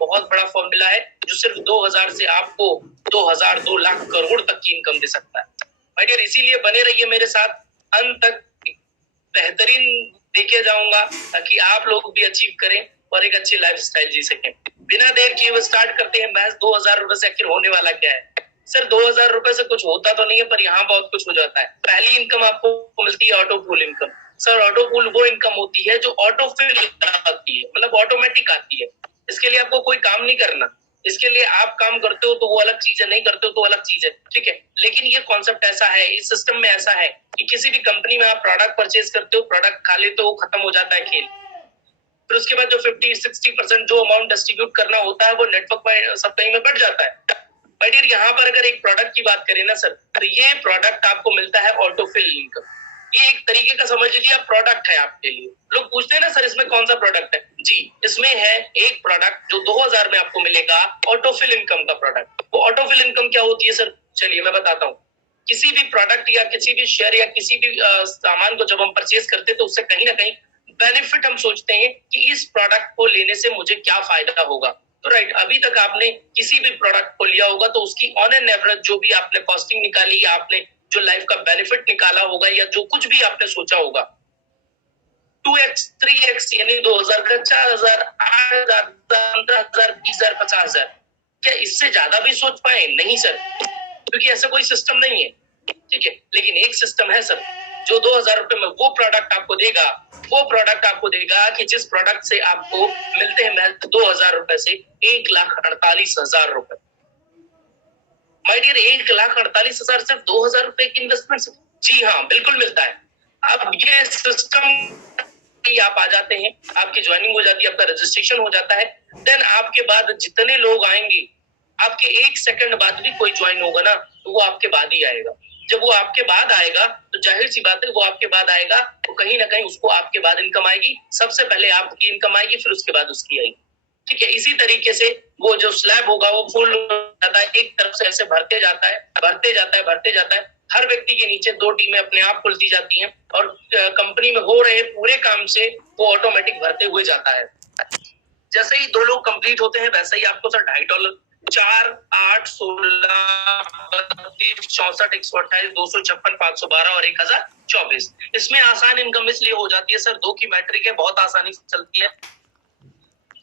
बहुत बड़ा फॉर्मूला है जो सिर्फ 2000 से आपको 2000 2 लाख करोड़ तक की इनकम दे सकता है। माय डियर, इसीलिए बने रहिए मेरे साथ, अंत तक बेहतरीन देखे जाऊंगा ताकि आप लोग भी अचीव करें और एक अच्छी लाइफस्टाइल जी सकें। बिना देर किए वो स्टार्ट करते हैं। महज 2000 रुपए से आखिर होने वाला क्या है? सर 2000 रुपए से कुछ होता तो नहीं है, पर यहाँ बहुत कुछ हो जाता है। पहली इनकम आपको मिलती है auto pool income. Sir auto pool वो इनकम होती है जो ऑटो फिल आती है, मतलब ऑटोमेटिक आती है। इसके लिए आपको कोई काम नहीं करना। इसके लिए आप काम करते हो तो वो अलग चीज है, नहीं करते हो तो अलग चीज है, ठीक है। लेकिन ये कॉन्सेप्ट ऐसा है, इस सिस्टम में ऐसा है कि किसी भी कंपनी में आप प्रोडक्ट परचेज करते हो, प्रोडक्ट खा लेते हो, खत्म हो जाता है खेल। फिर उसके बाद जो 50-60% जो अमाउंट डिस्ट्रीब्यूट करना होता है वो नेटवर्क सब कहीं में बढ़ जाता है। माय डियर, यहाँ पर अगर एक प्रोडक्ट की बात करें ना सर, तो ये प्रोडक्ट आपको मिलता है ऑटोफिल इनकम। ये एक तरीके का समझ लीजिए प्रोडक्ट है आपके लिए। लोग पूछते हैं ना सर इसमें कौन सा प्रोडक्ट है? जी, इसमें है एक प्रोडक्ट जो 2000 में आपको मिलेगा, ऑटोफिल इनकम का प्रोडक्ट। वो ऑटोफिल इनकम क्या होती है सर? चलिए मैं बताता हूँ। किसी भी प्रोडक्ट या किसी भी शेयर या किसी भी सामान को जब हम परचेज करते हैं तो उससे कहीं ना कहीं बेनिफिट हम सोचते हैं कि इस प्रोडक्ट को लेने से मुझे क्या फायदा होगा। तो राइट, अभी तक आपने किसी भी प्रोडक्ट को लिया होगा तो उसकी ऑन एन एवरेज जो भी आपने कॉस्टिंग निकाली या आपने जो लाइफ का बेनिफिट निकाला होगा या जो कुछ भी आपने सोचा होगा, 2x 3x यानी 2000 का 4000 8000 15000 20000 50000, क्या इससे ज्यादा भी सोच पाए? नहीं सर, क्योंकि ऐसा कोई सिस्टम नहीं है, ठीक है। लेकिन एक सिस्टम है सर, जो 2000 रुपए में वो प्रोडक्ट आपको देगा, वो प्रोडक्ट आपको देगा कि जिस प्रोडक्ट से आपको मिलते हैं महज 2000 रुपए से 1,48,000 रुपए। माय डियर, 1,48,000 सिर्फ 2000 रुपए की इन्वेस्टमेंट से? जी हाँ, बिल्कुल मिलता है। अब ये सिस्टम आप आ जाते हैं, आपकी ज्वाइनिंग हो जाती है, आपका रजिस्ट्रेशन हो जाता है, देन आपके बाद जितने लोग आएंगे, आपके 1 सेकंड बाद भी कोई ज्वाइन होगा ना तो वो आपके बाद ही आएगा। जब वो आपके बाद आएगा तो जाहिर सी बात है वो आपके बाद आएगा तो कहीं ना कहीं उसको आपके बाद इनकम आएगी। सबसे पहले आपकी इनकम आएगी, फिर उसके बाद उसकी आएगी, ठीक है। इसी तरीके से वो जो स्लैब होगा वो फुल हो जाता है, एक तरफ से ऐसे भरते जाता है, भरते जाता है, भरते जाता है। हर व्यक्ति के नीचे 2 टीमें अपने आप खुलती जाती हैं और कंपनी में हो रहे पूरे काम से वो ऑटोमेटिक भरते हुए जाता है। जैसे ही 2 लोग कंप्लीट होते हैं वैसे ही आपको सर $2.5 4 8 16 32 64 128 256 512 और 1024। इसमें आसान इनकम इसलिए हो जाती है सर, 2 की मैट्रिक है, बहुत आसानी से चलती है,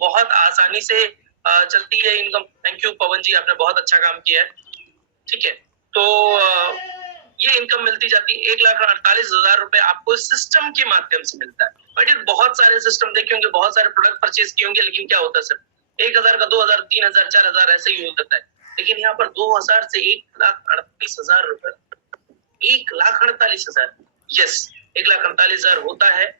बहुत आसानी से चलती है इनकम। थैंक यू पवन जी, आपने बहुत अच्छा काम किया है, ठीक है। तो ये इनकम मिलती जाती है। 1,48,000 रुपए आपको सिस्टम के माध्यम से मिलता है। बट बहुत सारे सिस्टम देखे होंगे, बहुत सारे प्रोडक्ट परचेज किए होंगे, लेकिन क्या होता है सर, 1000 का 2000 3000 4000 ऐसे ही हो जाता है। लेकिन यहाँ पर 2000 से 1,48,000 रुपए, 1,48,000, यस 1,48,000 होता है।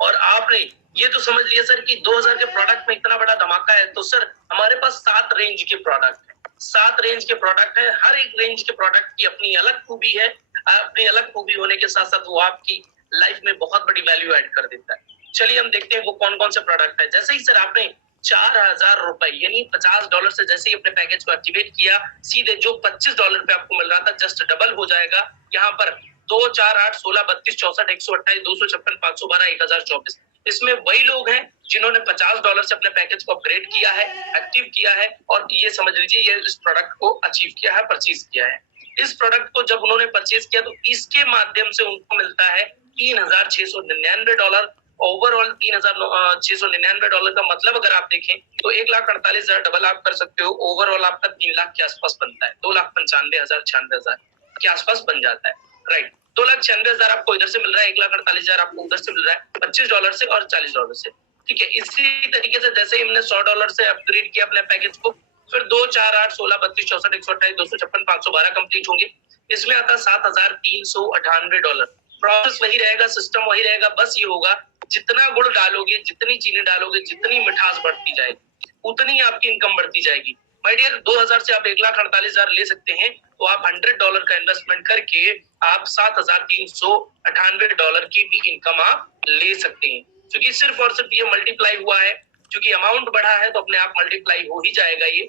और आपने ये तो समझ लिया सर कि 2000 के प्रोडक्ट में इतना बड़ा धमाका है, तो सर हमारे पास 7 रेंज के प्रोडक्ट है, 7 रेंज के प्रोडक्ट है। हर एक रेंज के प्रोडक्ट की अपनी अलग खूबी है, अपनी अलग खूबी होने के साथ साथ वो आपकी लाइफ में बहुत बड़ी वैल्यू ऐड कर देता है। चलिए हम देखते हैं वो कौन कौन से प्रोडक्ट है। जैसे ही सर आपने 4000 रुपए यानी $50 से जैसे ही अपने पैकेज को एक्टिवेट किया, सीधे जो $25 पे आपको मिल रहा था जस्ट डबल हो जाएगा। यहाँ पर 2 4 8 16 32 64 128 256 512 1024। इसमें वही लोग हैं जिन्होंने $50 से अपने पैकेज को अपग्रेड किया है, एक्टिव किया है और ये समझ लीजिए ये इस प्रोडक्ट को अचीव किया है, परचेज किया है। इस प्रोडक्ट को जब उन्होंने परचेज किया तो इसके माध्यम से उनको मिलता है $3,699। ओवरऑल $3,699 का मतलब अगर आप देखें तो 1,48,000 डबल आप कर सकते हो। ओवरऑल आपका 3 लाख के आसपास बनता है, 2,95,000 के आसपास बन जाता है, राइट। 2,96,000 आपको इधर से मिल रहा है, 1,48,000 आपको उधर से मिल रहा है, $25 से और $40 से, ठीक है। इसी तरीके से जैसे ही हमने $100 से अपग्रेड किया अपने पैकेज को, फिर 2 4 8 16 32 64 128 256 512 कंप्लीट होंगे। इसमें आता $7,398। प्रोसेस वही रहेगा, सिस्टम वही रहेगा, बस ये होगा जितना गुड़ डालोगे, जितनी चीनी डालोगे, जितनी मिठास बढ़ती जाएगी उतनी आपकी इनकम बढ़ती जाएगी। माय डियर, 2000 से आप 1,48,000 ले सकते हैं, तो आप $100 का इन्वेस्टमेंट करके आप $7,398 की भी इनकम आप ले सकते हैं। क्योंकि सिर्फ और सिर्फ ये मल्टीप्लाई हुआ है, क्योंकि अमाउंट बढ़ा है तो अपने आप मल्टीप्लाई हो ही जाएगा ये,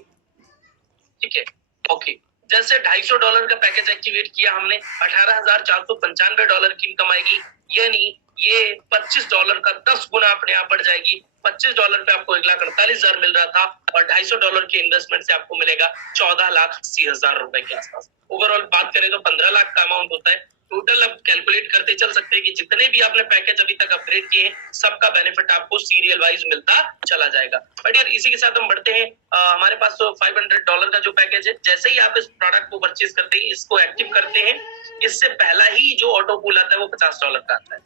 ठीक है। ओके, जैसे $250 का पैकेज एक्टिवेट किया हमने, $18,495 की इनकम आएगी, यानी ये $25 का 10 गुना अपने आप बढ़ जाएगी। $25 पे आपको 1,48,000 मिल रहा था और $250 के इन्वेस्टमेंट से आपको मिलेगा 14,80,000 रुपए के आसपास। ओवरऑल बात करें तो 15 लाख का अमाउंट होता है टोटल। अब कैलकुलेट करते चल सकते हैं कि जितने भी आपने पैकेज अभी तक अपग्रेड किए हैं सबका बेनिफिट आपको सीरियल वाइज मिलता चला जाएगा। बट यार इसी के साथ हम बढ़ते हैं। हमारे पास तो $500 का जो पैकेज है, जैसे ही आप इस प्रोडक्ट को परचेज करते हैं, इसको एक्टिव करते हैं, इससे पहला ही जो ऑटो पूल आता है वो $50 का आता है।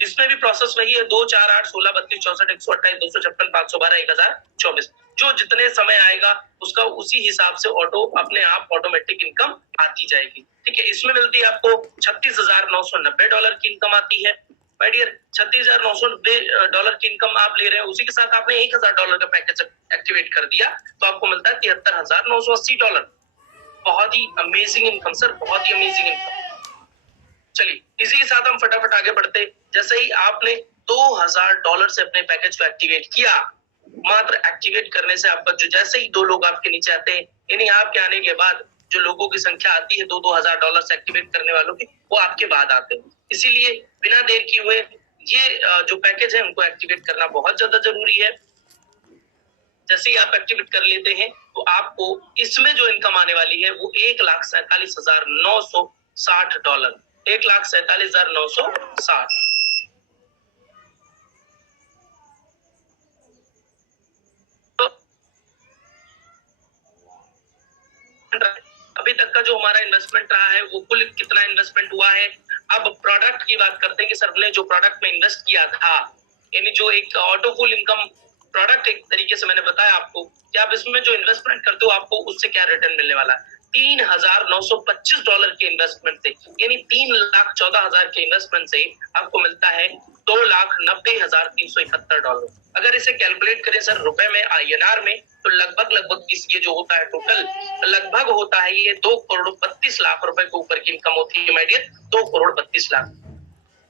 इसमें भी प्रोसेस वही है, 2 4 8 16 32 64 128 256 512 1024 जो जितने समय आएगा उसका उसी हिसाब से ऑटो अपने आप ऑटोमेटिक इनकम आती जाएगी। ठीक है, इसमें मिलती है आपको $36,990 की इनकम आती है। माय डियर, $36,990 की इनकम आप ले रहे हैं, उसी के साथ आपने $1,000 का पैकेज एक्टिवेट कर दिया तो आपको मिलता है $73,980। बहुत ही अमेजिंग इनकम सर, बहुत ही अमेजिंग इनकम। चलिए इसी के साथ हम फटाफट आगे बढ़ते। जैसे ही आपने $2,000 से अपने पैकेज को एक्टिवेट किया, मात्र एक्टिवेट करने से आपका जो जैसे ही 2 लोग आपके नीचे आते हैं, यानी आपके आने के बाद जो लोगों की संख्या आती है $2,000 से एक्टिवेट करने वालों की, वो आपके बाद आते हैं। इसीलिए बिना देर किए हुए ये जो पैकेज है उनको एक्टिवेट करना बहुत ज्यादा जरूरी है। जैसे ही आप एक्टिवेट कर लेते हैं तो आपको इसमें जो इनकम आने वाली है वो $1,47,960, $1,47,960। अभी तक का जो हमारा इन्वेस्टमेंट रहा है वो कुल कितना इन्वेस्टमेंट हुआ है। अब प्रोडक्ट की बात करते हैं कि सर ने जो प्रोडक्ट में इन्वेस्ट किया था, यानी जो एक ऑटो फुल इनकम प्रोडक्ट एक तरीके से मैंने बताया आपको कि आप इसमें जो इन्वेस्टमेंट करते हो आपको उससे क्या रिटर्न मिलने वाला है। $3,925 के इन्वेस्टमेंट से, यानी $3,14,000 के इन्वेस्टमेंट से आपको मिलता है $2,90,371। अगर इसे कैलकुलेट करें सर रुपए में, INR में, तो लगभग ये जो होता है टोटल लगभग होता है ये 2,32,00,000 रुपए के ऊपर की इनकम होती है माय डियर, 2,32,00,000।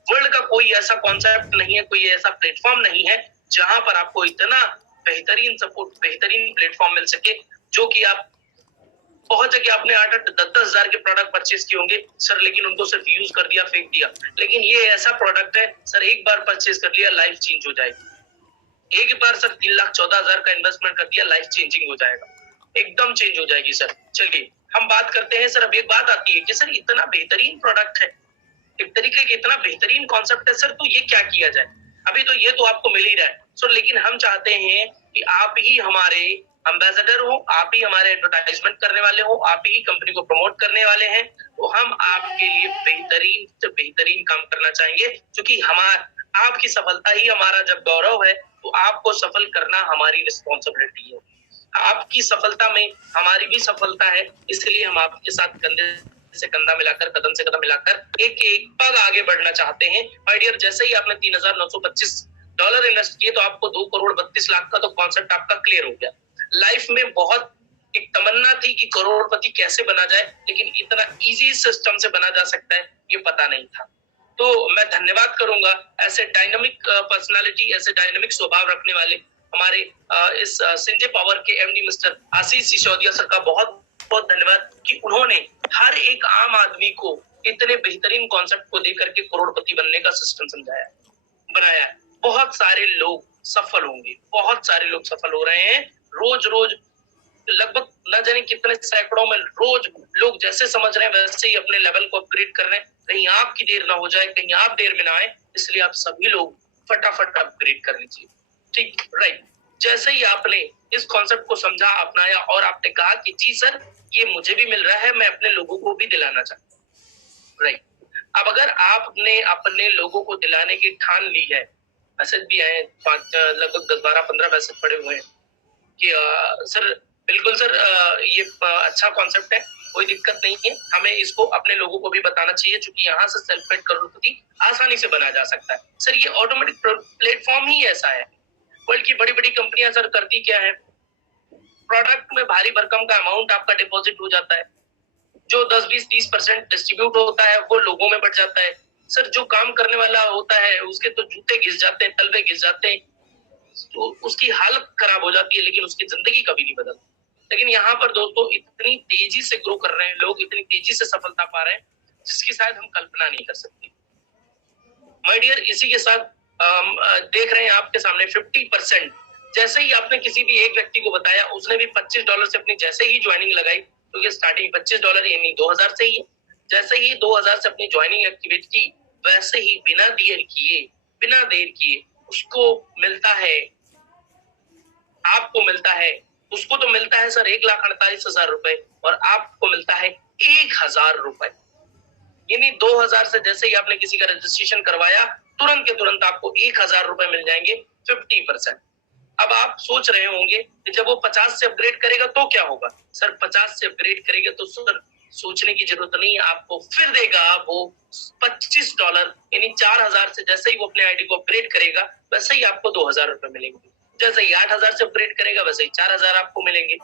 वर्ल्ड का कोई ऐसा कॉन्सेप्ट नहीं है, कोई ऐसा प्लेटफॉर्म नहीं है जहां पर आपको इतना बेहतरीन सपोर्ट, बेहतरीन प्लेटफॉर्म मिल सके जो कि आप बहुत जगह आपने 8-8 10-10 हजार के प्रोडक्ट परचेज किए होंगे सर, लेकिन उनको सिर्फ यूज कर दिया, फेंक दिया। लेकिन ये ऐसा प्रोडक्ट है सर, एक बार परचेज कर लिया लाइफ चेंज हो जाएगी। एक बार सर 3,14,000 का इन्वेस्टमेंट कर दिया, लाइफ चेंजिंग हो जाएगा, एकदम चेंज हो जाएगी सर। चलिए हम बात करते हैं सर, अब एक बात आती है कि सर इतना बेहतरीन प्रोडक्ट है, एक तरीके का इतना बेहतरीन कॉन्सेप्ट है सर, तो ये क्या किया जाए। अभी तो ये तो आपको मिल ही रहा है सर, लेकिन हम चाहते हैं कि आप ही हमारे एम्बेसडर हो, आप ही हमारे एडवर्टाइजमेंट करने वाले हो, आप ही कंपनी को प्रमोट करने वाले हैं। तो हम आपके लिए बेहतरीन से बेहतरीन काम करना चाहेंगे, क्योंकि हमारा आपकी सफलता ही हमारा जब गौरव है, तो आपको सफल करना हमारी रिस्पॉन्सिबिलिटी है। आपकी सफलता में हमारी भी सफलता है, इसलिए हम आपके साथ कंधे से कंधा मिलाकर, कदम से कदम मिलाकर एक एक पग आगे बढ़ना चाहते हैं। माय डियर, जैसे ही आपने $3,925 इन्वेस्ट किए तो आपको 2,32,00,000 का तो कॉन्सेप्ट आपका क्लियर हो गया। लाइफ में बहुत एक तमन्ना थी कि करोड़पति कैसे बना जाए, लेकिन इतना इजी सिस्टम से बना जा सकता है ये पता नहीं था। तो मैं धन्यवाद करूंगा ऐसे डायनामिक पर्सनालिटी, ऐसे डायनामिक स्वभाव रखने वाले हमारे इस सिंजे पावर के MD मिस्टर आशीष सिसोदिया सर का बहुत बहुत धन्यवाद कि उन्होंने हर एक आम आदमी को इतने बेहतरीन कॉन्सेप्ट को देकर के करोड़पति बनने का सिस्टम समझाया, बनाया। बहुत सारे लोग सफल होंगे, बहुत सारे लोग सफल हो रहे हैं रोज रोज, लगभग न जाने कितने सैकड़ों में रोज लोग जैसे समझ रहे हैं वैसे ही अपने लेवल को अपग्रेड कर रहे हैं। कहीं आपकी देर ना हो जाए, कहीं आप देर में ना आए, इसलिए आप सभी लोग फटाफट अपग्रेड कर लीजिए। ठीक, राइट। जैसे ही आपने इस कॉन्सेप्ट को समझा, अपनाया और आपने कहा कि जी सर ये मुझे भी मिल रहा है, मैं अपने लोगों को भी दिलाना चाहता हूँ, राइट। अब अगर आपने अपने लोगों को दिलाने की ठान ली है, मैसेज भी आए लगभग 10 12 15 मैसेज पड़े हुए हैं कि सर बिल्कुल सर ये अच्छा कॉन्सेप्ट है, कोई दिक्कत नहीं है, हमें इसको अपने लोगों को भी बताना चाहिए, क्योंकि यहाँ से सेल्फ मेड करोड़पति आसानी से बना जा सकता है। सर ये ऑटोमेटिक प्लेटफॉर्म ही ऐसा है। वर्ल्ड की बड़ी बड़ी कंपनियां सर करती क्या है, प्रोडक्ट में भारी भरकम का अमाउंट आपका डिपॉजिट हो जाता है, जो 10 20 30% डिस्ट्रीब्यूट होता है वो लोगों में बढ़ जाता है। सर जो काम करने वाला होता है उसके तो जूते घिस जाते हैं, तलवे घिस जाते हैं, तो उसकी हालत खराब हो जाती है, लेकिन उसकी जिंदगी कभी नहीं बदलती। लेकिन यहाँ पर दोस्तों इतनी तेजी से ग्रो कर रहे हैं लोग, इतनी तेजी से सफलता पा रहे हैं जिसकी शायद हम कल्पना नहीं कर सकते। माय डियर, इसी के साथ देख रहे हैं आपके सामने 50%। जैसे ही आपने किसी भी एक व्यक्ति को बताया, उसने भी $25 से अपनी जैसे ही ज्वाइनिंग लगाई, तो ये स्टार्टिंग $25 यानी 2000 से ही है। जैसे ही 2000 से अपनी ज्वाइनिंग एक्टिवेट की, वैसे ही बिना देर किए उसको मिलता है, आपको मिलता है, उसको तो मिलता है सर 1,48,000 रुपए और आपको मिलता है 1,000 रुपए। यानी 2000 से जैसे ही आपने किसी का रजिस्ट्रेशन करवाया, तुरंत के तुरंत आपको 1,000 रुपए मिल जाएंगे 50%। अब आप सोच रहे होंगे कि जब वो 50 से अपग्रेड करेगा तो क्या होगा? सर 50 से अपग्रेड करेगा तो सर सोचने की जरूरत नहीं है, आपको फिर देगा वो $25 यानी 4000 से जैसे ही वो अपने आईडी को अपग्रेड करेगा, वैसे ही आपको 2000 रुपए मिलेंगे। जैसे ही 8000 से अपग्रेड करेगा, वैसे ही 4000 आपको मिलेंगे।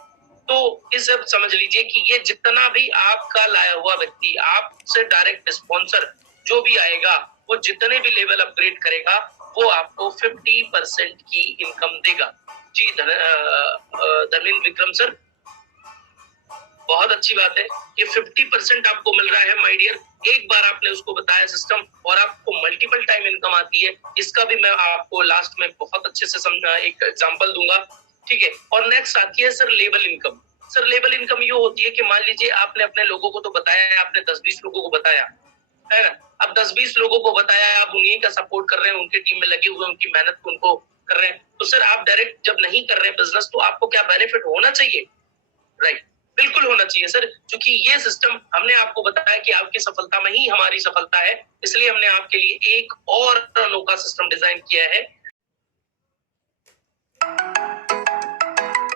तो इस सब समझ लीजिए कि ये जितना भी आपका लाया हुआ व्यक्ति, आपसे डायरेक्ट स्पॉन्सर जो भी आएगा, वो जितने भी लेवल अपग्रेड करेगा, वो आपको 50% की इनकम देगा। जी धर्मेंद्र विक्रम सर, बहुत अच्छी बात है। ये 50% आपको मिल रहा है माय डियर। एक बार आपने उसको बताया सिस्टम और आपको मल्टीपल टाइम इनकम आती है। इसका भी मैं आपको लास्ट में बहुत अच्छे से समझा एक एग्जांपल दूंगा, ठीक है। और नेक्स्ट आती है sir level income. Sir level income ये होती है कि मान लीजिए आपने अपने लोगों को तो बताया, आपने 10-20 लोगों को बताया, है ना। अब 10-20 लोगों को बताया, आप उन्हीं का सपोर्ट कर रहे हैं, उनके टीम में लगे हुए, उनकी मेहनत को उनको कर रहे हैं, तो सर आप डायरेक्ट जब नहीं कर रहे हैं बिजनेस, तो आपको क्या बेनिफिट होना चाहिए? राइट, बिल्कुल होना चाहिए सर, क्योंकि ये सिस्टम हमने आपको बताया कि आपकी सफलता में ही हमारी सफलता है, इसलिए हमने आपके लिए एक और अनोखा सिस्टम डिजाइन किया है